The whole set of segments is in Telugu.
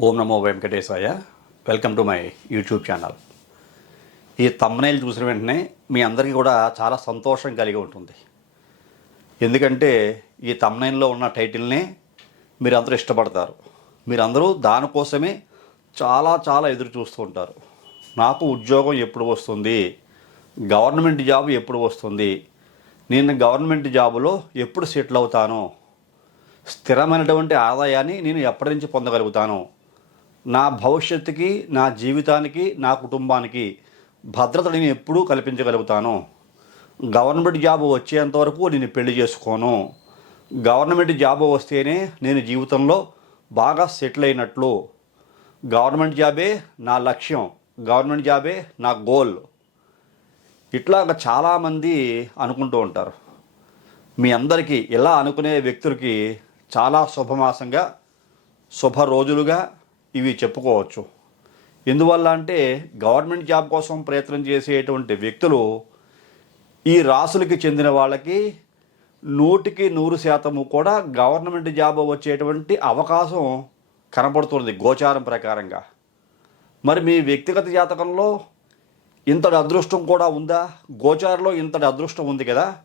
ఓం నమో వెంకటేశాయ. Welcome to my YouTube channel. ఈ తమ్మనేలు చూసిన వెంటనే మీ అందరికీ కూడా చాలా సంతోషం కలిగి ఉంటుంది. ఎందుకంటే ఈ తమ్మనేల్లో ఉన్న టైటిల్నే మీరందరూ ఇష్టపడతారు. మీరందరూ దానికోసమే చాలా చాలా ఎదురు చూస్తూ ఉంటారు. నాకు ఉద్యోగం ఎప్పుడు వస్తుంది? గవర్నమెంట్ జాబ్ ఎప్పుడు వస్తుంది? నేను గవర్నమెంట్ జాబులో ఎప్పుడు సెటిల్ అవుతాను? స్థిరమైనటువంటి ఆదాయాన్ని నేను ఎప్పటి నుంచి పొందగలుగుతాను? నా భవిష్యత్తుకి నా జీవితానికి నా కుటుంబానికి భద్రత నేను ఎప్పుడూ కల్పించగలుగుతాను. గవర్నమెంట్ జాబ్ వచ్చేంత వరకు నేను పెళ్ళి చేసుకోను. గవర్నమెంట్ జాబ్ వస్తేనే నేను జీవితంలో బాగా సెటిల్ అయినట్లు. గవర్నమెంట్ జాబే నా లక్ష్యం. గవర్నమెంట్ జాబే నా గోల్. ఇట్లా చాలామంది అనుకుంటూ ఉంటారు. మీ అందరికీ ఇలా అనుకునే వ్యక్తులకి చాలా శుభమాసంగా శుభ రోజులుగా ఇవి చెప్పుకోవచ్చు. ఎందువల్ల అంటే గవర్నమెంట్ జాబ్ కోసం ప్రయత్నం చేసేటువంటి వ్యక్తులు ఈ రాసులకి చెందిన వాళ్ళకి నూటికి నూరు శాతము కూడా గవర్నమెంట్ జాబ్ వచ్చేటువంటి అవకాశం కనపడుతుంది గోచారం ప్రకారంగా. మరి మీ వ్యక్తిగత జాతకంలో ఇంతటి అదృష్టం కూడా ఉందా? గోచారంలో ఇంతటి అదృష్టం ఉంది కదా.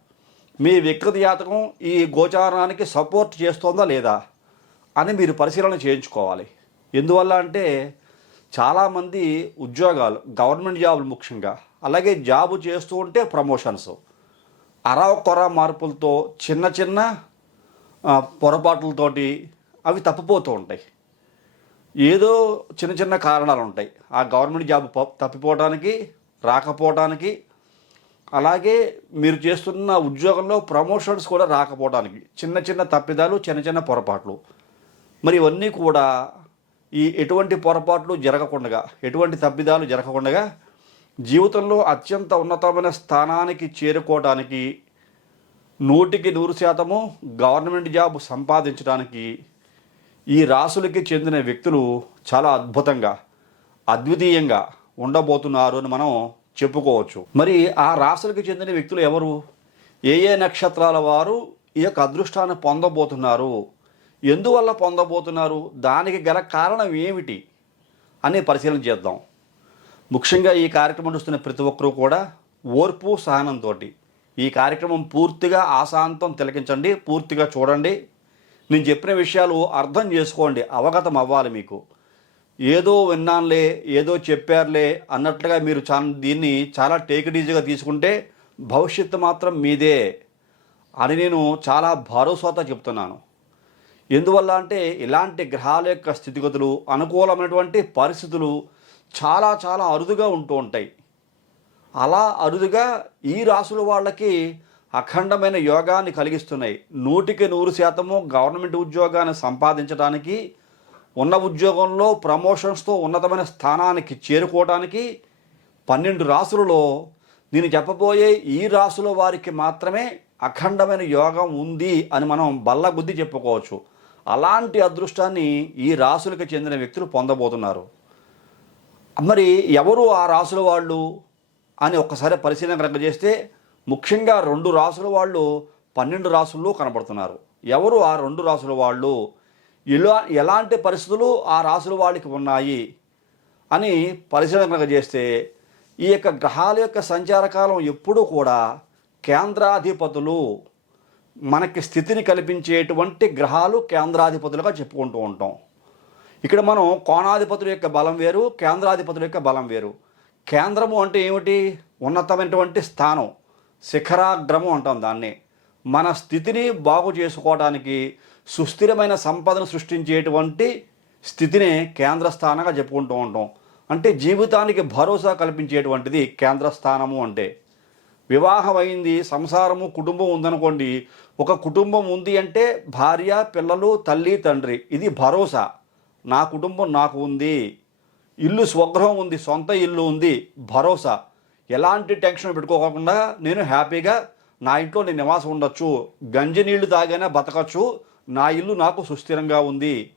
మీ వ్యక్తిగత జాతకం ఈ గోచారానికి సపోర్ట్ చేస్తోందా లేదా అని మీరు పరిశీలన చేయించుకోవాలి. ఎందువల్ల అంటే చాలామంది ఉద్యోగాలు గవర్నమెంట్ జాబులు ముఖ్యంగా అలాగే జాబు చేస్తూ ఉంటే ప్రమోషన్స్. అరా కొర మార్పులతో చిన్న చిన్న పొరపాట్లతోటి అవి తప్పిపోతూ ఉంటాయి. ఏదో చిన్న చిన్న కారణాలు ఉంటాయి ఆ గవర్నమెంట్ జాబ్ తప్పిపోవడానికి రాకపోవడానికి అలాగే మీరు చేస్తున్న ఉద్యోగంలో ప్రమోషన్స్ కూడా రాకపోవడానికి చిన్న చిన్న తప్పిదాలు చిన్న చిన్న పొరపాట్లు. మరి ఇవన్నీ కూడా ఈ ఎటువంటి పొరపాట్లు జరగకుండా ఎటువంటి తప్పిదాలు జరగకుండా జీవితంలో అత్యంత ఉన్నతమైన స్థానానికి చేరుకోవడానికి నూటికి నూరు శాతము గవర్నమెంట్ జాబ్ సంపాదించడానికి ఈ రాసులకి చెందిన వ్యక్తులు చాలా అద్భుతంగా అద్వితీయంగా ఉండబోతున్నారు అని మనం చెప్పుకోవచ్చు. మరి ఆ రాసులకు చెందిన వ్యక్తులు ఎవరు? ఏ ఏ నక్షత్రాల వారు? ఈ యొక్క అదృష్టాన్ని పొందబోతున్నారు? ఎందువల్ల పొందబోతున్నారు? దానికి గల కారణం ఏమిటి? అని పరిశీలన చేద్దాం. ముఖ్యంగా ఈ కార్యక్రమం చూస్తున్న ప్రతి ఒక్కరూ కూడా ఓర్పు సహనంతో ఈ కార్యక్రమం పూర్తిగా ఆశాంతం తిలకించండి పూర్తిగా చూడండి. నేను చెప్పిన విషయాలు అర్థం చేసుకోండి అవగతం అవ్వాలి మీకు. ఏదో విన్నానులే ఏదో చెప్పారులే అన్నట్లుగా మీరు చా దీన్ని చాలా టేక్ ఈజీగా తీసుకుంటే భవిష్యత్తు మాత్రం మీదే అని నేను చాలా భరోసాతో చెప్తున్నాను. ఎందువల్ల అంటే ఇలాంటి గ్రహాల యొక్క స్థితిగతులు అనుకూలమైనటువంటి పరిస్థితులు చాలా చాలా అరుదుగా ఉంటూ ఉంటాయి. అలా అరుదుగా ఈ రాసుల వాళ్ళకి అఖండమైన యోగాన్ని కలిగిస్తున్నాయి. నూటికి నూరు శాతము గవర్నమెంట్ ఉద్యోగాన్ని సంపాదించడానికి ఉన్న ఉద్యోగంలో ప్రమోషన్స్తో ఉన్నతమైన స్థానానికి చేరుకోవడానికి పన్నెండు రాసులలో నేను చెప్పబోయే ఈ రాసుల వారికి మాత్రమే అఖండమైన యోగం ఉంది అని మనం బల్లగుద్ది చెప్పుకోవచ్చు. అలాంటి అదృష్టాన్ని ఈ రాసులకు చెందిన వ్యక్తులు పొందబోతున్నారు. మరి ఎవరు ఆ రాసుల వాళ్ళు అని ఒక్కసారి పరిశీలన కనుక చేస్తే ముఖ్యంగా రెండు రాసుల వాళ్ళు పన్నెండు రాసుల్లో కనబడుతున్నారు. ఎవరు ఆ రెండు రాసుల వాళ్ళు? ఇలా ఎలాంటి పరిస్థితులు ఆ రాసుల వాళ్ళకి ఉన్నాయి అని పరిశీలన కనుక చేస్తే ఈ యొక్క గ్రహాల యొక్క సంచార కాలం ఎప్పుడూ కూడా కేంద్రాధిపతులు మనకి స్థితిని కల్పించేటువంటి గ్రహాలు కేంద్రాధిపతులుగా చెప్పుకుంటూ ఉంటాం. ఇక్కడ మనం కోణాధిపతుల యొక్క బలం వేరు కేంద్రాధిపతుల యొక్క బలం వేరు. కేంద్రము అంటే ఏమిటి? ఉన్నతమైనటువంటి స్థానం శిఖరాగ్రము అంటాం దాన్ని. మన స్థితిని బాగు చేసుకోవడానికి సుస్థిరమైన సంపదను సృష్టించేటువంటి స్థితిని కేంద్ర స్థానంగా చెప్పుకుంటూ ఉంటాం. అంటే జీవితానికి భరోసా కల్పించేటువంటిది కేంద్ర స్థానము అంటే. వివాహం అయింది సంసారము కుటుంబం ఉందనుకోండి ఒక కుటుంబం ఉంది అంటే భార్య పిల్లలు తల్లి తండ్రి ఇది భరోసా. నా కుటుంబం నాకు ఉంది ఇల్లు స్వగృహం ఉంది సొంత ఇల్లు ఉంది భరోసా. ఎలాంటి టెన్షన్ పెట్టుకోకుండా నేను హ్యాపీగా నా ఇంట్లో నేను నివాసం ఉండొచ్చు గంజి నీళ్ళు తాగైనా బతకచ్చు నా ఇల్లు నాకు సుస్థిరంగా ఉంది.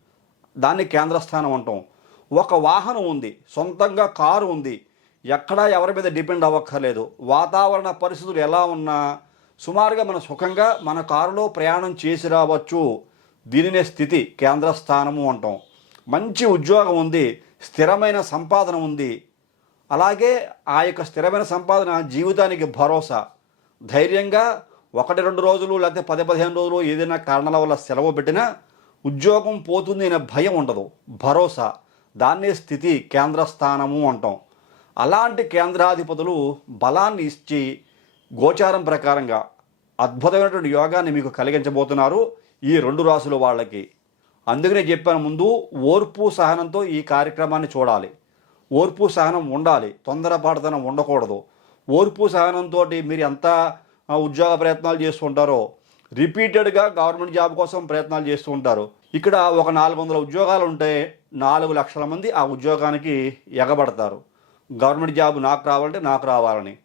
దాన్ని కేంద్రస్థానం అంటాం. ఒక వాహనం ఉంది సొంతంగా కారు ఉంది ఎక్కడా ఎవరి మీద డిపెండ్ అవ్వక్కర్లేదు. వాతావరణ పరిస్థితులు ఎలా ఉన్నా సుమారుగా మన సుఖంగా మన కారులో ప్రయాణం చేసి రావచ్చు. దీనినే స్థితి కేంద్ర స్థానము అంటాం. మంచి ఉద్యోగం ఉంది స్థిరమైన సంపాదన ఉంది. అలాగే ఆ యొక్క స్థిరమైన సంపాదన జీవితానికి భరోసా. ధైర్యంగా ఒకటి రెండు రోజులు లేకపోతే పది పదిహేను రోజులు ఏదైనా కారణాల వల్ల సెలవు పెట్టినా ఉద్యోగం పోతుంది అనే భయం ఉండదు. భరోసా. దాన్నే స్థితి కేంద్ర స్థానము అంటాం. అలాంటి కేంద్రాధిపతులు బలాన్ని ఇచ్చి గోచారం ప్రకారంగా అద్భుతమైనటువంటి యోగాన్ని మీకు కలిగించబోతున్నారు ఈ రెండు రాసుల వాళ్ళకి. అందుకనే చెప్పాను ముందు ఓర్పు సహనంతో ఈ కార్యక్రమాన్ని చూడాలి. ఓర్పు సహనం ఉండాలి. తొందరపాటుతనం ఉండకూడదు. ఓర్పు సహనంతో మీరు ఎంత ఉద్యోగ ప్రయత్నాలు చేస్తుంటారో రిపీటెడ్గా గవర్నమెంట్ జాబ్ కోసం ప్రయత్నాలు చేస్తూ ఉంటారు. ఇక్కడ ఒక నాలుగు వందల ఉద్యోగాలు ఉంటే నాలుగు లక్షల మంది ఆ ఉద్యోగానికి ఎగబడతారు. గవర్నమెంట్ జాబ్ నాకు రావాలంటే నాకు రావాలని.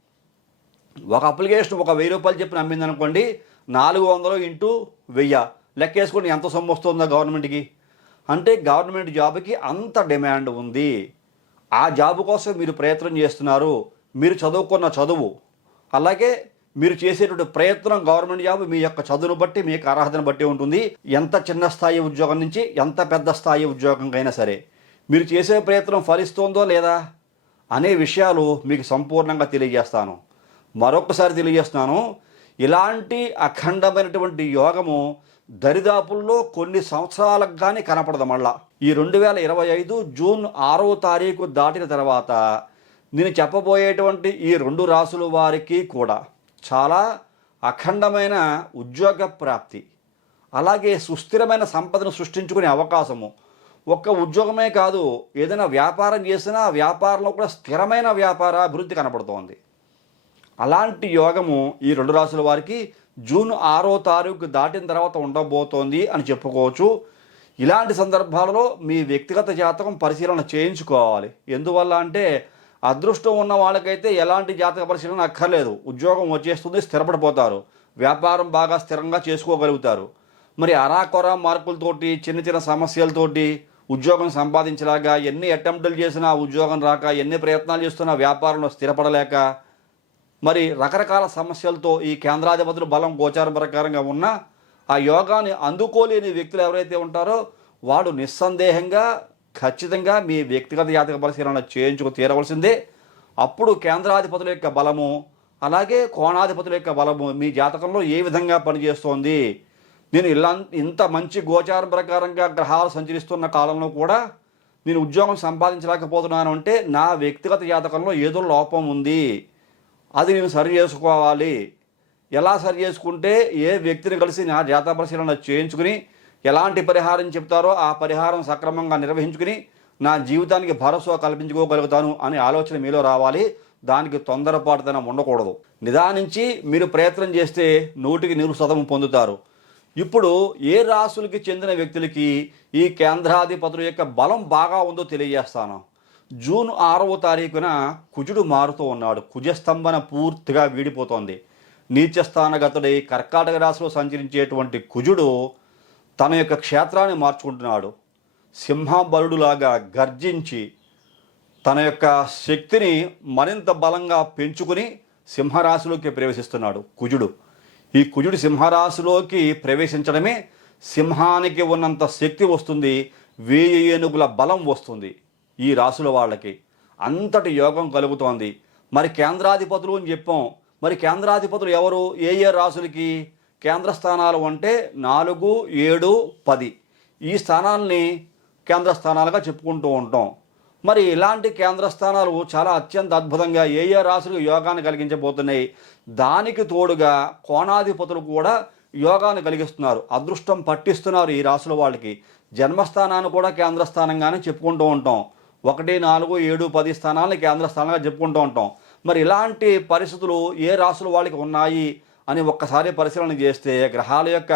ఒక అప్లికేషన్ ఒక వెయ్యి రూపాయలు చెప్పి నమ్మింది అనుకోండి నాలుగు వందలు ఇంటూ వెయ్యి. లెక్కేసుకొని ఎంత సొమ్ము వస్తుందో గవర్నమెంట్కి. అంటే గవర్నమెంట్ జాబ్కి అంత డిమాండ్ ఉంది. ఆ జాబ్ కోసం మీరు ప్రయత్నం చేస్తున్నారు. మీరు చదువుకున్న చదువు. అలాగే మీరు చేసేటువంటి ప్రయత్నం గవర్నమెంట్ జాబ్ మీ యొక్క చదువును బట్టి మీ యొక్క అర్హతను బట్టి ఉంటుంది. ఎంత చిన్న స్థాయి ఉద్యోగం నుంచి ఎంత పెద్ద స్థాయి ఉద్యోగంకైనా సరే. మీరు చేసే ప్రయత్నం ఫలిస్తోందో లేదా? అనే విషయాలు మీకు సంపూర్ణంగా తెలియజేస్తాను. మరొకసారి తెలియజేస్తున్నాను ఇలాంటి అఖండమైనటువంటి యోగము దరిదాపుల్లో కొన్ని సంవత్సరాలకు కానీ కనపడదు మళ్ళా. ఈ రెండు వేల ఇరవై ఐదు జూన్ ఆరో తారీఖు దాటిన తర్వాత నేను చెప్పబోయేటువంటి ఈ రెండు రాసుల వారికి కూడా చాలా అఖండమైన ఉద్యోగ ప్రాప్తి అలాగే సుస్థిరమైన సంపదను సృష్టించుకునే అవకాశము ఒక్క ఉద్యోగమే కాదు ఏదైనా వ్యాపారం చేసినా వ్యాపారంలో కూడా స్థిరమైన వ్యాపార అభివృద్ధి కనబడుతోంది అలాంటి యోగము ఈ రెండు రాసుల వారికి జూన్ ఆరో తారీఖు దాటిన తర్వాత ఉండబోతోంది అని చెప్పుకోవచ్చు. ఇలాంటి సందర్భాలలో మీ వ్యక్తిగత జాతకం పరిశీలన చేయించుకోవాలి. ఎందువల్ల అంటే అదృష్టం ఉన్న వాళ్ళకైతే ఎలాంటి జాతక పరిశీలన అక్కర్లేదు. ఉద్యోగం వచ్చేస్తుంది స్థిరపడిపోతారు. వ్యాపారం బాగా స్థిరంగా చేసుకోగలుగుతారు. మరి అరాకొర మార్కులతోటి చిన్న చిన్న సమస్యలతోటి ఉద్యోగం సంపాదించలేక ఎన్ని అటెంప్టులు చేసినా ఉద్యోగం రాక ఎన్ని ప్రయత్నాలు చేస్తున్నా వ్యాపారంలో స్థిరపడలేక మరి రకరకాల సమస్యలతో ఈ కేంద్రాధిపతులు బలం గోచారం ప్రకారంగా ఉన్న ఆ యోగాన్ని అందుకోలేని వ్యక్తులు ఎవరైతే ఉంటారో వాడు నిస్సందేహంగా ఖచ్చితంగా మీ వ్యక్తిగత జాతక పరిశీలన చేయించుకు తీరవలసిందే. అప్పుడు కేంద్రాధిపతుల యొక్క బలము అలాగే కోణాధిపతుల యొక్క బలము మీ జాతకంలో ఏ విధంగా పనిచేస్తోంది? నేను ఇలా ఇంత మంచి గోచారం ప్రకారంగా గ్రహాలు సంచరిస్తున్న కాలంలో కూడా నేను ఉద్యోగం సంపాదించలేకపోతున్నాను అంటే నా వ్యక్తిగత జాతకంలో ఏదో లోపం ఉంది. అది నేను సరి చేసుకోవాలి. ఎలా సరి చేసుకుంటే ఏ వ్యక్తిని కలిసి నా జాతక పరిశీలన చేయించుకుని ఎలాంటి పరిహారం చెప్తారో ఆ పరిహారం సక్రమంగా నిర్వహించుకుని నా జీవితానికి భరోసా కల్పించుకోగలుగుతాను అనే ఆలోచన మీలో రావాలి. దానికి తొందరపాటుదనం ఉండకూడదు. నిదానించి మీరు ప్రయత్నం చేస్తే నూటికి నూరు పొందుతారు. ఇప్పుడు ఏ రాసులకి చెందిన వ్యక్తులకి ఈ కేంద్రాధిపతుల యొక్క బలం బాగా ఉందో తెలియజేస్తాను. జూన్ ఆరవ తారీఖున కుజుడు మారుతూ ఉన్నాడు. కుజస్తంభన పూర్తిగా వీడిపోతోంది. నీచస్థానగతుడై కర్కాటక రాశిలో సంచరించేటువంటి కుజుడు తన యొక్క క్షేత్రాన్ని మార్చుకుంటున్నాడు. సింహబలుడులాగా గర్జించి తన యొక్క శక్తిని మరింత బలంగా పెంచుకుని సింహరాశిలోకి ప్రవేశిస్తున్నాడు కుజుడు. ఈ కుజుడు సింహరాశిలోకి ప్రవేశించడమే సింహానికి ఉన్నంత శక్తి వస్తుంది వేయి ఏనుగుల బలం వస్తుంది ఈ రాసుల వాళ్ళకి. అంతటి యోగం కలుగుతోంది. మరి కేంద్రాధిపతులు అని చెప్పాం. మరి కేంద్రాధిపతులు ఎవరు? ఏ ఏ రాశులకి? కేంద్ర స్థానాలు అంటే నాలుగు ఏడు పది. ఈ స్థానాల్ని కేంద్ర స్థానాలుగా చెప్పుకుంటూ ఉంటాం. మరి ఇలాంటి కేంద్ర స్థానాలు చాలా అత్యంత అద్భుతంగా ఏ ఏ రాశులకు యోగాన్ని కలిగించబోతున్నాయి? దానికి తోడుగా కోణాధిపతులు కూడా యోగాన్ని కలిగిస్తున్నారు. అదృష్టం పట్టిస్తున్నారు ఈ రాశుల వాళ్ళకి. జన్మస్థానాన్ని కూడా కేంద్ర స్థానంగానే చెప్పుకుంటూ ఉంటాం. ఒకటి నాలుగు ఏడు పది స్థానాలను కేంద్ర స్థానంగా చెప్పుకుంటూ ఉంటాం. మరి ఇలాంటి పరిస్థితులు ఏ రాశుల వాళ్ళకి ఉన్నాయి అని ఒక్కసారి పరిశీలన చేస్తే గ్రహాల యొక్క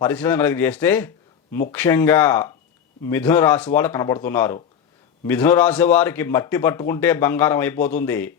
పరిశీలన కలిగి చేస్తే ముఖ్యంగా మిథున రాశి వాళ్ళు కనబడుతున్నారు. మిథున రాశి వారికి మట్టి పట్టుకుంటే బంగారం అయిపోతుంది.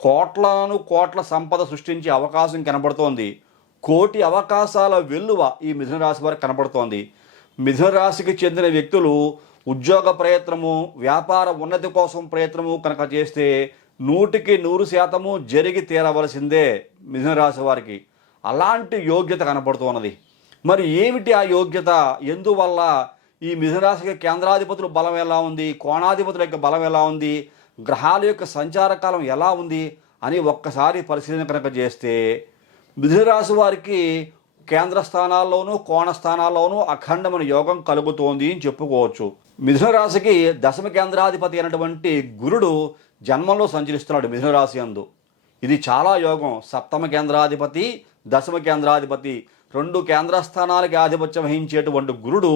కోట్లను కోట్ల సంపద సృష్టించే అవకాశం కనబడుతోంది. కోటి అవకాశాల వెల్లువ ఈ మిథున రాశి వారికి కనబడుతోంది. మిథున రాశికి చెందిన వ్యక్తులు ఉద్యోగ ప్రయత్నము వ్యాపార ఉన్నతి కోసం ప్రయత్నము కనుక చేస్తే నూటికి నూరు శాతము జరిగి తీరవలసిందే మిథున రాశి వారికి. అలాంటి యోగ్యత కనబడుతున్నది. మరి ఏమిటి ఆ యోగ్యత? ఎందువల్ల ఈ మిథునరాశికి కేంద్రాధిపతుల బలం ఎలా ఉంది? కోణాధిపతుల యొక్క బలం ఎలా ఉంది? గ్రహాల యొక్క సంచార కాలం ఎలా ఉంది? అని ఒక్కసారి పరిశీలన కనుక చేస్తే మిథునరాశి వారికి కేంద్ర స్థానాల్లోనూ కోణ స్థానాల్లోనూ అఖండమైన యోగం కలుగుతోంది అని చెప్పుకోవచ్చు. మిథున రాశికి దశమ కేంద్రాధిపతి అయినటువంటి గురుడు జన్మంలో సంచరిస్తున్నాడు మిథున రాశి అందు ఇది చాలా యోగం. సప్తమ కేంద్రాధిపతి దశమ కేంద్రాధిపతి రెండు కేంద్ర స్థానాలకి ఆధిపత్యం వహించేటువంటి గురుడు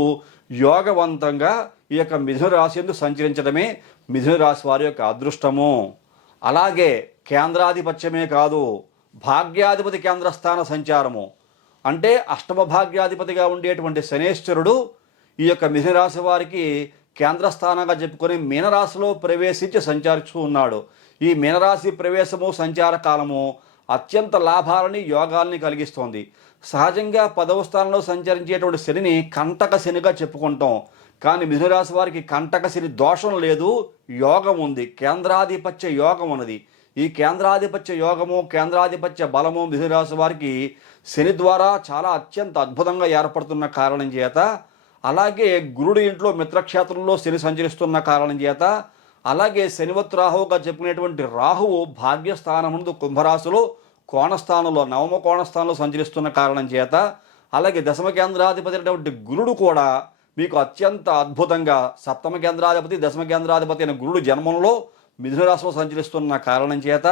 యోగవంతంగా ఈ యొక్క మిథున రాశి ఎందుకు సంచరించడమే మిథున రాశి వారి యొక్క అదృష్టము. అలాగే కేంద్రాధిపత్యమే కాదు భాగ్యాధిపతి కేంద్రస్థాన సంచారము. అంటే అష్టమ భాగ్యాధిపతిగా ఉండేటువంటి శనేశ్వరుడు ఈ యొక్క మిథునరాశి వారికి కేంద్రస్థానంగా చెప్పుకొని మీనరాశిలో ప్రవేశించి సంచరిస్తూ ఉన్నాడు. ఈ మీనరాశి ప్రవేశము సంచార కాలము అత్యంత లాభాలని యోగాల్ని కలిగిస్తోంది. సహజంగా పదవ స్థానంలో సంచరించేటువంటి శనిని కంటక శనిగా చెప్పుకుంటాం. కానీ మిథునరాశి వారికి కంటక శని దోషం లేదు యోగం ఉంది. కేంద్రాధిపత్య యోగం ఉన్నది. ఈ కేంద్రాధిపత్య యోగము కేంద్రాధిపత్య బలము మిథునరాశి వారికి శని ద్వారా చాలా అత్యంత అద్భుతంగా ఏర్పడుతున్న కారణం చేత అలాగే గురుడు ఇంట్లో మిత్రక్షేత్రంలో శని సంచరిస్తున్న కారణం చేత అలాగే శనివత్ రాహువుగా చెప్పుకునేటువంటి రాహువు భాగ్యస్థానం ముందు కుంభరాశిలో కోణస్థానంలో నవమ కోణస్థానంలో సంచరిస్తున్న కారణం చేత అలాగే దశమ కేంద్రాధిపతి అయినటువంటి గురుడు కూడా మీకు అత్యంత అద్భుతంగా సప్తమ కేంద్రాధిపతి దశమ కేంద్రాధిపతి అయిన గురుడు జన్మంలో మిథున రాశిలో సంచరిస్తున్న కారణం చేత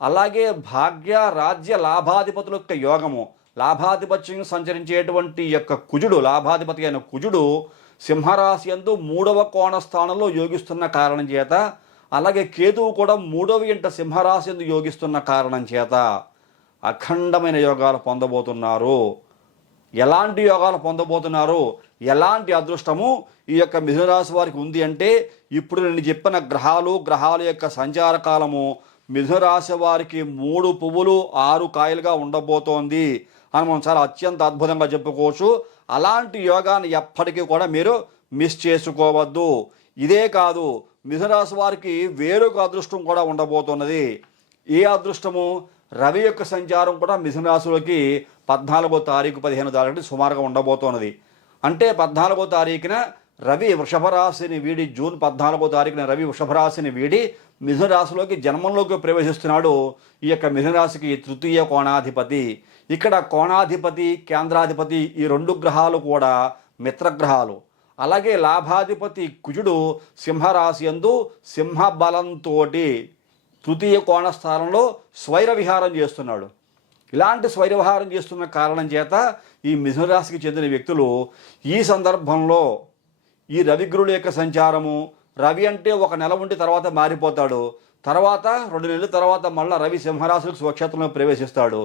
అలాగే భాగ్య రాజ్య లాభాధిపతుల యొక్క యోగము లాభాధిపత్యం సంచరించేటువంటి యొక్క కుజుడు లాభాధిపతి అయిన కుజుడు సింహరాశి ఎందు మూడవ కోణ స్థానంలో యోగిస్తున్న కారణం చేత అలాగే కేతువు కూడా మూడవ ఇంట సింహరాశి ఎందు యోగిస్తున్న కారణం చేత అఖండమైన యోగాలు పొందబోతున్నారు. ఎలాంటి యోగాలు పొందబోతున్నారు? ఎలాంటి అదృష్టము ఈ యొక్క మిథునరాశి వారికి ఉంది అంటే ఇప్పుడు నేను చెప్పిన గ్రహాలు గ్రహాల యొక్క సంచార కాలము మిథునరాశి వారికి మూడు పువ్వులు ఆరు కాయలుగా ఉండబోతోంది అని మనం చాలా అత్యంత అద్భుతంగా చెప్పుకోవచ్చు. అలాంటి యోగాన్ని ఎప్పటికీ కూడా మీరు మిస్ చేసుకోవద్దు. ఇదే కాదు మిథునరాశి వారికి వేరొక అదృష్టం కూడా ఉండబోతున్నది. ఏ అదృష్టము రవి యొక్క సంచారం కూడా మిథునరాశిలోకి పద్నాలుగో తారీఖు పదిహేను తారీఖు సుమారుగా ఉండబోతున్నది. అంటే పద్నాలుగో తారీఖున రవి వృషభరాశిని వీడి జూన్ పద్నాలుగో తారీఖున రవి వృషభరాశిని వీడి మిథున రాశిలోకి జన్మంలోకి ప్రవేశిస్తున్నాడు. ఈ యొక్క మిథున రాశికి తృతీయ కోణాధిపతి. ఇక్కడ కోణాధిపతి కేంద్రాధిపతి ఈ రెండు గ్రహాలు కూడా మిత్రగ్రహాలు. అలాగే లాభాధిపతి కుజుడు సింహరాశి యందు సింహబలంతో తృతీయ కోణ స్థానంలో స్వైర విహారం చేస్తున్నాడు. ఇలాంటి స్వైర విహారం చేస్తున్న కారణం చేత ఈ మిథునరాశికి చెందిన వ్యక్తులు ఈ సందర్భంలో ఈ రవిగ్రుడు యొక్క సంచారము రవి అంటే ఒక నెల ఉండి తర్వాత మారిపోతాడు. తర్వాత రెండు నెలల తర్వాత మళ్ళీ రవి సింహరాశులకు స్వక్షేత్రంలో ప్రవేశిస్తాడు.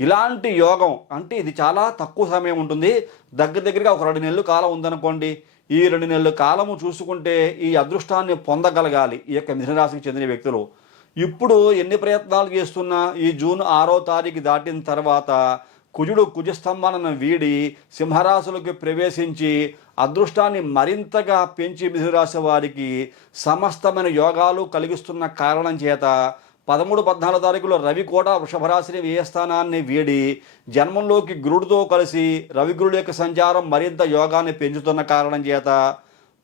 ఇలాంటి యోగం అంటే ఇది చాలా తక్కువ సమయం ఉంటుంది. దగ్గర దగ్గరగా ఒక రెండు నెలలు కాలం ఉందనుకోండి. ఈ రెండు నెలల కాలము చూసుకుంటే ఈ అదృష్టాన్ని పొందగలగాలి. ఈ యొక్క మిథునరాశికి చెందిన వ్యక్తులు. ఇప్పుడు ఎన్ని ప్రయత్నాలు చేస్తున్నా ఈ జూన్ ఆరో తారీఖు దాటిన తర్వాత కుజుడు కుజస్తంభాలను వీడి సింహరాశులకు ప్రవేశించి అదృష్టాన్ని మరింతగా పెంచి మిథురాశి వారికి సమస్తమైన యోగాలు కలిగిస్తున్న కారణం చేత పదమూడు పద్నాలుగు తారీఖులో రవి కూడా వృషభరాశిని వ్యయస్థానాన్ని వీడి జన్మంలోకి గురుడితో కలిసి రవి గురుడు యొక్క సంచారం మరింత యోగాన్ని పెంచుతున్న కారణం చేత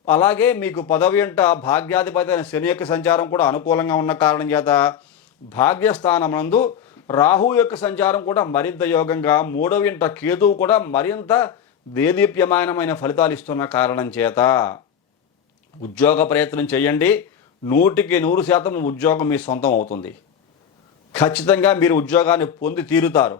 అలాగే మీకు పదవి ఎంట భాగ్యాధిపతి అయిన శని యొక్క సంచారం కూడా అనుకూలంగా ఉన్న కారణం చేత భాగ్యస్థానం నందు రాహు యొక్క సంచారం కూడా మరింత యోగంగా మూడవ ఇంట కేతువు కూడా మరింత దేదీప్యమానమైన ఫలితాలు ఇస్తున్న కారణం చేత. ఉద్యోగ ప్రయత్నం చేయండి. నూటికి నూరు శాతం ఉద్యోగం మీ సొంతం అవుతుంది. ఖచ్చితంగా మీరు ఉద్యోగాన్ని పొంది తీరుతారు.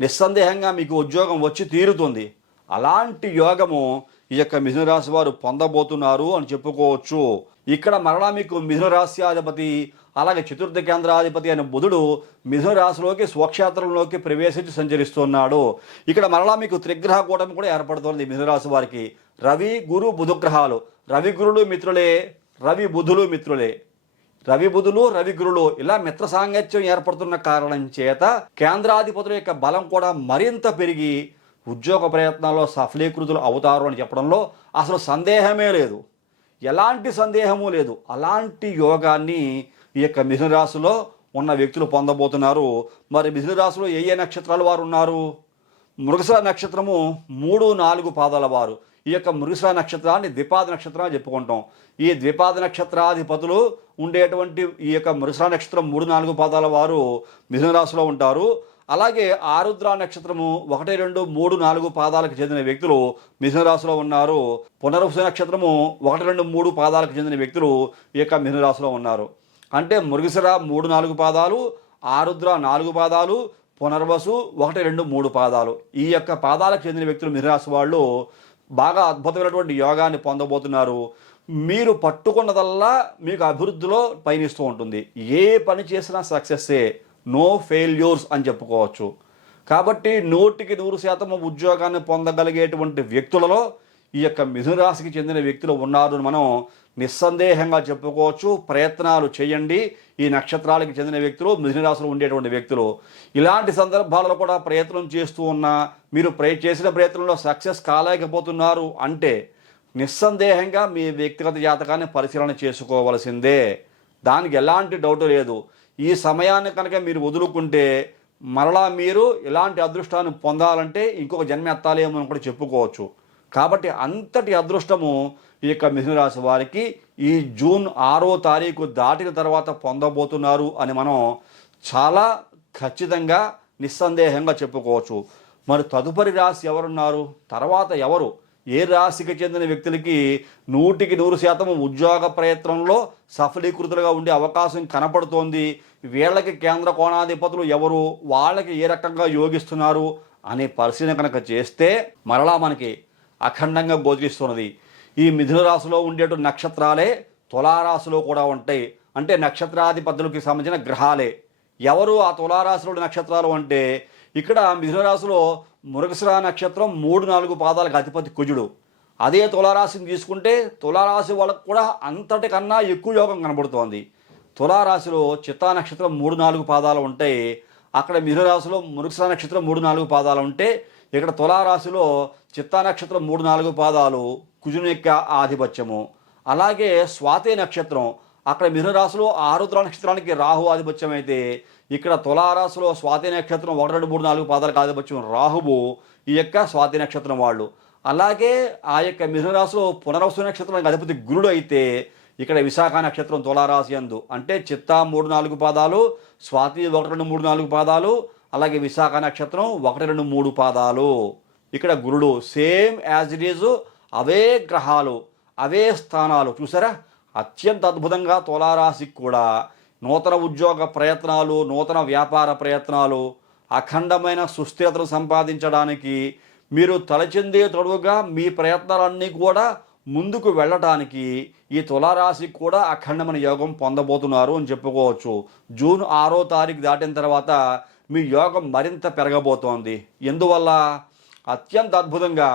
నిస్సందేహంగా మీకు ఉద్యోగం వచ్చి తీరుతుంది. అలాంటి యోగము ఈ యొక్క మిథునరాశి వారు పొందబోతున్నారు అని చెప్పుకోవచ్చు. ఇక్కడ మరలా మీకు మిథున రాశ్యాధిపతి అలాగే చతుర్థ కేంద్రాధిపతి అయిన బుధుడు మిథున రాశిలోకి స్వక్షేత్రంలోకి ప్రవేశించి సంచరిస్తున్నాడు. ఇక్కడ మరలా మీకు త్రిగ్రహ కూటమి కూడా ఏర్పడుతోంది మిథున రాశి వారికి. రవి గురు బుధుగ్రహాలు రవి గురులు మిత్రులే. రవి బుధులు మిత్రులే. రవి బుధులు రవి గురులు. ఇలా మిత్ర సాంగత్యం ఏర్పడుతున్న కారణం చేత కేంద్రాధిపతుల యొక్క బలం కూడా మరింత పెరిగి ఉద్యోగ ప్రయత్నాల్లో సఫలీకృతులు అవుతారు అని చెప్పడంలో అసలు సందేహమే లేదు. ఎలాంటి సందేహము లేదు. అలాంటి యోగాన్ని ఈ యొక్క మిథున రాశిలో ఉన్న వ్యక్తులు పొందబోతున్నారు. మరి మిథున రాశిలో ఏ ఏ నక్షత్రాలు వారు ఉన్నారు? మృగశిర నక్షత్రము మూడు నాలుగు పాదాల వారు. ఈ యొక్క మృగశిర నక్షత్రాన్ని ద్విపాద నక్షత్రం అని చెప్పుకుంటాం. ఈ ద్విపాద నక్షత్రాధిపతులు ఉండేటువంటి ఈ యొక్క మృగశిర నక్షత్రం మూడు నాలుగు పాదాల వారు మిథున రాశిలో ఉంటారు. అలాగే ఆరుద్ర నక్షత్రము ఒకటి రెండు మూడు నాలుగు పాదాలకు చెందిన వ్యక్తులు మిథునరాశిలో ఉన్నారు. పునరుస నక్షత్రము ఒకటి రెండు మూడు పాదాలకు చెందిన వ్యక్తులు ఈ యొక్క మిథునరాశిలో ఉన్నారు. అంటే మురుగిసర మూడు నాలుగు పాదాలు ఆరుద్ర నాలుగు పాదాలు పునర్వసు ఒకటి రెండు మూడు పాదాలు. ఈ యొక్క పాదాలకు చెందిన వ్యక్తులు మిథునరాశి వాళ్ళు బాగా అద్భుతమైనటువంటి యోగాన్ని పొందబోతున్నారు. మీరు పట్టుకున్నదల్లా మీకు అభివృద్ధిలో పయనిస్తూ ఉంటుంది. ఏ పని చేసినా సక్సెస్సే. నో ఫెయిల్యూర్స్ అని చెప్పుకోవచ్చు. కాబట్టి నూటికి నూరు శాతం ఉద్యోగాన్ని పొందగలిగేటువంటి వ్యక్తులలో ఈ యొక్క మిథున రాశికి చెందిన వ్యక్తులు ఉన్నారు మనం నిస్సందేహంగా చెప్పుకోవచ్చు. ప్రయత్నాలు చేయండి. ఈ నక్షత్రాలకు చెందిన వ్యక్తులు మిథున రాశిలో ఉండేటువంటి వ్యక్తులు. ఇలాంటి సందర్భాలలో కూడా ప్రయత్నం చేస్తూ ఉన్నా మీరు ప్రయ చేసిన ప్రయత్నంలో సక్సెస్ కాలేకపోతున్నారు అంటే నిస్సందేహంగా మీ వ్యక్తిగత జాతకాన్ని పరిశీలన చేసుకోవలసిందే. దానికి ఎలాంటి డౌట్ లేదు. ఈ సమయాన్ని కనుక మీరు వదులుకుంటే మరలా మీరు ఇలాంటి అదృష్టాన్ని పొందాలంటే ఇంకొక జన్మ ఎత్తాలేమో అని కూడా చెప్పుకోవచ్చు. కాబట్టి అంతటి అదృష్టము ఈ యొక్క మిథునరాశి వారికి ఈ జూన్ ఆరో తారీఖు దాటిన తర్వాత పొందబోతున్నారు అని మనం చాలా ఖచ్చితంగా నిస్సందేహంగా చెప్పుకోవచ్చు. మరి తదుపరి రాశి ఎవరున్నారు? తర్వాత ఎవరు? ఏ రాశికి చెందిన వ్యక్తులకి నూటికి నూరు శాతం ఉద్యోగ ప్రయత్నంలో సఫలీకృతులుగా ఉండే అవకాశం కనపడుతోంది. వీళ్ళకి కేంద్ర కోణాధిపతులు ఎవరు? వాళ్ళకి ఏ రకంగా యోగిస్తున్నారు? అనే పరిశీలన కనుక చేస్తే మరలా మనకి అఖండంగా గోచరిస్తున్నది. ఈ మిథున రాశిలో ఉండేటు నక్షత్రాలే తులారాశిలో కూడా ఉంటాయి. అంటే నక్షత్రాధిపతులకి సంబంధించిన గ్రహాలే. ఎవరు ఆ తులారాశిలో నక్షత్రాలు అంటే ఇక్కడ మిథున రాశిలో మృగశిర నక్షత్రం మూడు నాలుగు పాదాలకు అధిపతి కుజుడు. అదే తులారాశిని తీసుకుంటే తులారాశి వాళ్ళకు కూడా అంతటికన్నా ఎక్కువ యోగం కనబడుతోంది. తులారాశిలో చిత్తా నక్షత్రం మూడు నాలుగు పాదాలు ఉంటాయి అక్కడ మిథునరాశిలో మృగశిర నక్షత్రం మూడు నాలుగు పాదాలు ఉంటే ఇక్కడ తులారాశిలో చిత్తా నక్షత్రం మూడు నాలుగు పాదాలు కుజుని యొక్క ఆధిపత్యము. అలాగే స్వాతి నక్షత్రం అక్కడ మిథున రాశిలో ఆరుద్ర నక్షత్రానికి రాహు ఆధిపత్యం అయితే ఇక్కడ తులారాశిలో స్వాతి నక్షత్రం ఒకటి రెండు మూడు నాలుగు పాదాలకు ఆధిపత్యం రాహువు ఈ యొక్క స్వాతి నక్షత్రం వాళ్ళు. అలాగే ఆ యొక్క మిథునరాశిలో పునరవసు నక్షత్రం అధిపతి గురుడు అయితే ఇక్కడ విశాఖ నక్షత్రం తులారాశి అందు అంటే చిత్తా మూడు నాలుగు పాదాలు స్వాతి ఒకటి రెండు మూడు నాలుగు పాదాలు అలాగే విశాఖ నక్షత్రం ఒకటి రెండు మూడు పాదాలు. ఇక్కడ గురుడు సేమ్ యాజ్ ఇట్ ఈజ్ అవే గ్రహాలు అవే స్థానాలు. చూసారా? అత్యంత అద్భుతంగా తులారాశికి కూడా నూతన ఉద్యోగ ప్రయత్నాలు నూతన వ్యాపార ప్రయత్నాలు అఖండమైన సుస్థిరతను సంపాదించడానికి మీరు తలచిందే తొడుగుగా మీ ప్రయత్నాలన్నీ కూడా ముందుకు వెళ్ళటానికి ఈ తులారాశికి కూడా అఖండమైన యోగం పొందబోతున్నారు అని చెప్పుకోవచ్చు. జూన్ ఆరో తారీఖు దాటిన తర్వాత మీ యోగం మరింత పెరగబోతోంది. ఎందువల్ల? అత్యంత అద్భుతంగా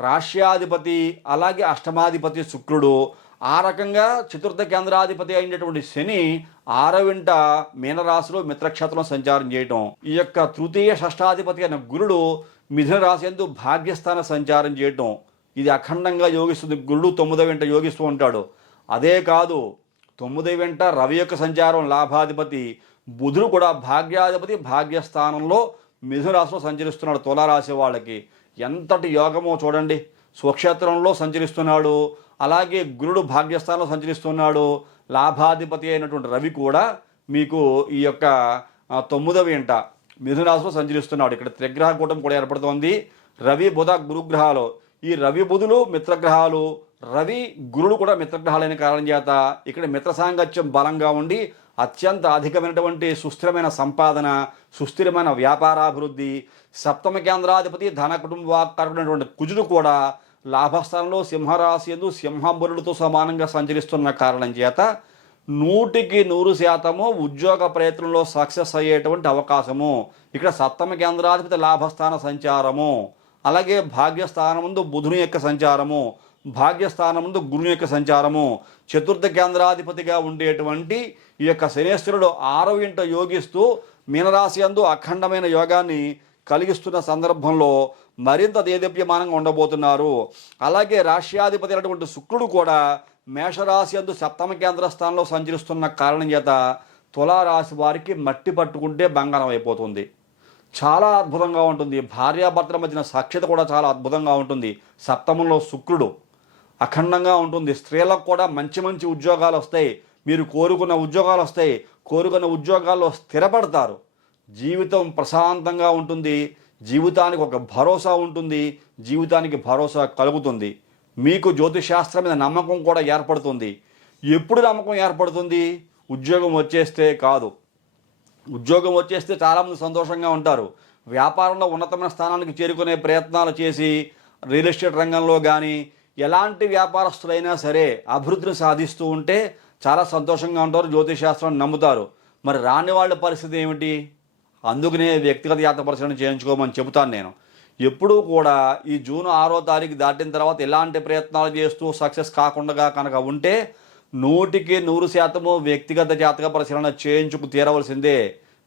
రాష్ట్రాధిపతి అలాగే అష్టమాధిపతి శుక్రుడు ఆ రకంగా చతుర్థ కేంద్రాధిపతి అయినటువంటి శని ఆరవింట మీనరాశిలో మిత్రక్షేత్రం సంచారం చేయటం. ఈ యొక్క తృతీయ షష్టాధిపతి అయిన గురుడు మిథున రాశి ఎందు భాగ్యస్థాన సంచారం చేయటం. ఇది అఖండంగా యోగిస్తుంది. గురుడు తొమ్మిదో వెంట యోగిస్తూ ఉంటాడు. అదే కాదు తొమ్మిది వెంట రవి యొక్క సంచారం లాభాధిపతి బుధుడు కూడా భాగ్యాధిపతి భాగ్యస్థానంలో మిథున రాశిలో సంచరిస్తున్నాడు. తులారాశి వాళ్ళకి ఎంతటి యోగమో చూడండి. స్వక్షేత్రంలో సంచరిస్తున్నాడు. అలాగే గురుడు భాగ్యస్థానంలో సంచరిస్తున్నాడు. లాభాధిపతి అయినటువంటి రవి కూడా మీకు ఈ యొక్క తొమ్మిదవ ఇంట మిథునరాశిలో సంచరిస్తున్నాడు. ఇక్కడ త్రిగ్రహ కూటం కూడా ఏర్పడుతోంది. రవి బుధ గురుగ్రహాలు. ఈ రవి బుధులు మిత్రగ్రహాలు. రవి గురుడు కూడా మిత్రగ్రహాలైన కారణం చేత ఇక్కడ మిత్ర సాంగత్యం బలంగా ఉండి అత్యంత అధికమైనటువంటి సుస్థిరమైన సంపాదన సుస్థిరమైన వ్యాపారాభివృద్ధి సప్తమ కేంద్రాధిపతి ధన కుటుంబ కుజుడు కూడా లాభస్థానంలో సింహరాశి ఎందు సింహంబరులతో సమానంగా సంచరిస్తున్న కారణం చేత నూటికి నూరు శాతము ఉద్యోగ ప్రయత్నంలో సక్సెస్ అయ్యేటువంటి అవకాశము. ఇక్కడ సప్తమ కేంద్రాధిపతి లాభస్థాన సంచారము. అలాగే భాగ్యస్థానం ముందు బుధుని యొక్క సంచారము. భాగ్యస్థానం ముందు గురుని యొక్క సంచారము. చతుర్థ కేంద్రాధిపతిగా ఉండేటువంటి ఈ యొక్క శనేశ్వరుడు ఆరో ఇంట యోగిస్తూ మీనరాశి అందు అఖండమైన యోగాన్ని కలిగిస్తున్న సందర్భంలో మరింత దేదీప్యమానంగా ఉండబోతున్నారు. అలాగే రాష్ట్రాధిపతి అయినటువంటి శుక్రుడు కూడా మేషరాశి అందు సప్తమ కేంద్ర స్థానంలో సంచరిస్తున్న కారణం చేత తులారాశి వారికి మట్టి పట్టుకుంటే బంగారం అయిపోతుంది. చాలా అద్భుతంగా ఉంటుంది. భార్యాభర్తల మధ్యన సాక్ష్యత కూడా చాలా అద్భుతంగా ఉంటుంది. సప్తమంలో శుక్రుడు అఖండంగా ఉంటుంది. స్త్రీలకు కూడా మంచి మంచి ఉద్యోగాలు వస్తాయి. మీరు కోరుకున్న ఉద్యోగాలు వస్తాయి. కోరుకున్న ఉద్యోగాల్లో స్థిరపడతారు. జీవితం ప్రశాంతంగా ఉంటుంది. జీవితానికి ఒక భరోసా ఉంటుంది జీవితానికి భరోసా కలుగుతుంది. మీకు జ్యోతిశాస్త్రం మీద నమ్మకం కూడా ఏర్పడుతుంది. ఎప్పుడు నమ్మకం ఏర్పడుతుంది? ఉద్యోగం వచ్చేస్తే కాదు. ఉద్యోగం వచ్చేస్తే చాలామంది సంతోషంగా ఉంటారు. వ్యాపారంలో ఉన్నతమైన స్థానానికి చేరుకునే ప్రయత్నాలు చేసి రియల్ ఎస్టేట్ రంగంలో కానీ ఎలాంటి వ్యాపారస్తులైనా సరే అభివృద్ధిని సాధిస్తూ ఉంటే చాలా సంతోషంగా ఉంటారు జ్యోతిష్శాస్త్రాన్ని నమ్ముతారు. మరి రాని వాళ్ళ పరిస్థితి ఏమిటి? అందుకనే వ్యక్తిగత యాత్ర పరిశీలన చేయించుకోమని చెబుతాను నేను. ఎప్పుడూ కూడా ఈ జూన్ ఆరో తారీఖు దాటిన తర్వాత ఎలాంటి ప్రయత్నాలు చేస్తూ సక్సెస్ కాకుండా కనుక ఉంటే నూటికి నూరు శాతము వ్యక్తిగత జాతక పరిశీలన చేయించుకు తీరవలసిందే.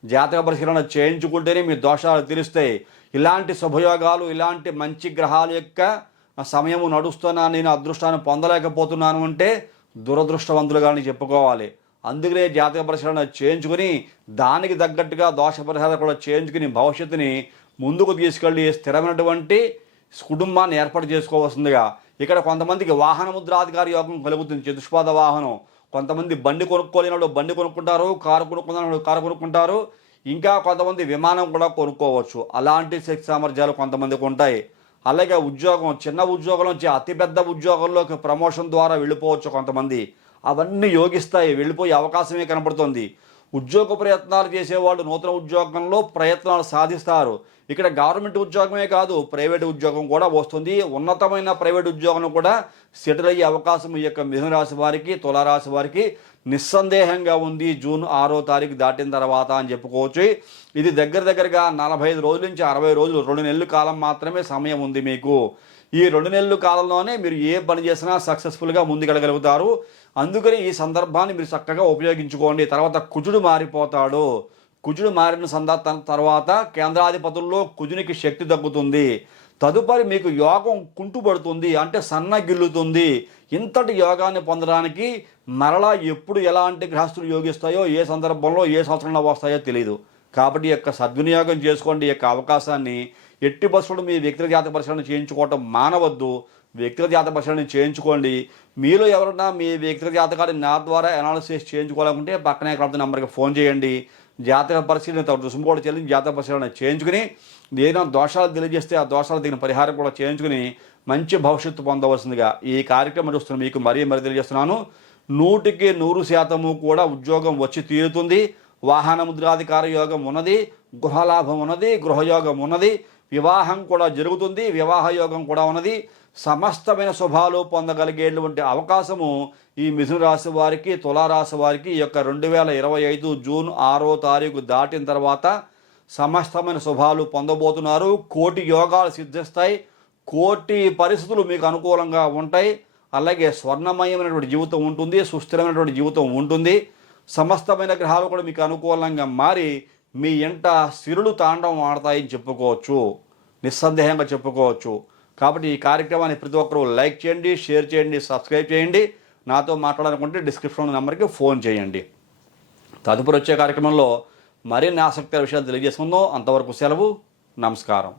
జాతక పరిశీలన చేయించుకుంటేనే మీ దోషాలు తెలుస్తాయి ఇలాంటి శుభయోగాలు ఇలాంటి మంచి గ్రహాల యొక్క సమయము నడుస్తున్నా నేను అదృష్టాన్ని పొందలేకపోతున్నాను అంటే దురదృష్టవంతులుగాని చెప్పుకోవాలి. అందుకనే జాతక పరిశీలన చేయించుకుని దానికి తగ్గట్టుగా దోష పరిహారం కూడా చేయించుకుని భవిష్యత్తుని ముందుకు తీసుకెళ్ళి స్థిరమైనటువంటి కుటుంబాన్ని ఏర్పాటు చేసుకోవాల్సిందిగా. ఇక్కడ కొంతమందికి వాహన ముద్రాధికారి యోగం కలుగుతుంది. చతుష్పాద వాహనం. కొంతమంది బండి కొనుక్కోలేని వాళ్ళు బండి కొనుక్కుంటారు కారు కొనుక్కున్న కారు కొనుక్కుంటారు. ఇంకా కొంతమంది విమానం కూడా కొనుక్కోవచ్చు. అలాంటి శక్తి సామర్థ్యాలు కొంతమందికి ఉంటాయి. అలాగే ఉద్యోగం చిన్న ఉద్యోగం నుంచి అతిపెద్ద ఉద్యోగంలోకి ప్రమోషన్ ద్వారా వెళ్ళిపోవచ్చు కొంతమంది. అవన్నీ యోగిస్తాయి వెళ్ళిపోయే అవకాశమే కనపడుతుంది. ఉద్యోగ ప్రయత్నాలు చేసేవాళ్ళు నూతన ఉద్యోగంలో ప్రయత్నాలు సాధిస్తారు. ఇక్కడ గవర్నమెంట్ ఉద్యోగమే కాదు ప్రైవేట్ ఉద్యోగం కూడా వస్తుంది. ఉన్నతమైన ప్రైవేట్ ఉద్యోగం కూడా సెటిల్ అయ్యే అవకాశం ఈ యొక్క మిథున రాశి వారికి తులారాశి వారికి నిస్సందేహంగా ఉంది. జూన్ ఆరో తారీఖు దాటిన తర్వాత అని చెప్పుకోవచ్చు. ఇది దగ్గర దగ్గరగా నలభై ఐదు రోజుల నుంచి అరవై రోజులు రెండు నెలల కాలం మాత్రమే సమయం ఉంది మీకు. ఈ రెండు నెలల కాలంలోనే మీరు ఏ పని చేసినా సక్సెస్ఫుల్గా ముందుకెళ్ళగలుగుతారు. అందుకని ఈ సందర్భాన్ని మీరు చక్కగా ఉపయోగించుకోండి. తర్వాత కుజుడు మారిపోతాడు. కుజుడు మారిన సంద తర్వాత కేంద్రాధిపతుల్లో కుజునికి శక్తి తగ్గుతుంది. తదుపరి మీకు యోగం కుంటుపడుతుంది. అంటే సన్నగిల్లుతుంది. ఇంతటి యోగాన్ని పొందడానికి మరలా ఎప్పుడు ఎలాంటి గ్రహస్థులు యోగిస్తాయో ఏ సందర్భంలో ఏ సంవత్సరంలో వస్తాయో తెలియదు కాబట్టి యొక్క సద్వినియోగం చేసుకోండి. యొక్క అవకాశాన్ని ఎట్టి బస్సులు మీ వ్యక్తిగత జాతక పరిశీలన చేయించుకోవటం మానవద్దు. వ్యక్తిగత జాతక పరిశీలన చేయించుకోండి. మీలో ఎవరన్నా మీ వ్యక్తిగత జాతకాన్ని నా ద్వారా అనాలిసిస్ చేయించుకోవాలనుకుంటే పక్కనే ఇక్కడ నెంబర్కి ఫోన్ చేయండి. జాతక పరిశీలన తమ కూడా చెల్లించి జాతక పరిశీలన చేయించుకుని ఏదైనా దోషాలు తెలియజేస్తే ఆ దోషాలు తగిన పరిహారం కూడా చేయించుకుని మంచి భవిష్యత్తు పొందవలసిందిగా ఈ కార్యక్రమం చూస్తున్న మీకు మరీ మరీ తెలియజేస్తున్నాను. నూటికి నూరు శాతము కూడా ఉద్యోగం వచ్చి తీరుతుంది. వాహన ముద్రాధికార యోగం ఉన్నది. గృహలాభం ఉన్నది. గృహయోగం ఉన్నది. వివాహం కూడా జరుగుతుంది వివాహ యోగం కూడా ఉన్నది. సమస్తమైన శుభాలు పొందగలిగేటువంటి అవకాశము ఈ మిథున రాశి వారికి తులారాశి వారికి ఈ యొక్క రెండు వేల ఇరవై ఐదు జూన్ ఆరో తారీఖు దాటిన తర్వాత సమస్తమైన శుభాలు పొందబోతున్నారు. కోటి యోగాలు సిద్ధిస్తాయి. కోటి పరిస్థితులు మీకు అనుకూలంగా ఉంటాయి. అలాగే స్వర్ణమయమైనటువంటి జీవితం ఉంటుంది సుస్థిరమైనటువంటి జీవితం ఉంటుంది. సమస్తమైన గ్రహాలు కూడా మీకు అనుకూలంగా మారి మీ ఎంట సిరులు తాండవం ఆడతాయని చెప్పుకోవచ్చు నిస్సందేహంగా చెప్పుకోవచ్చు. కాబట్టి ఈ కార్యక్రమాన్ని ప్రతి ఒక్కరూ లైక్ చేయండి షేర్ చేయండి సబ్స్క్రైబ్ చేయండి. నాతో మాట్లాడాలనుకుంటే డిస్క్రిప్షన్ నెంబర్కి ఫోన్ చేయండి. తదుపరి వచ్చే కార్యక్రమంలో మరిన్ని ఆసక్తికర విషయాలు తెలియజేసుకుందాం. అంతవరకు సెలవు నమస్కారం.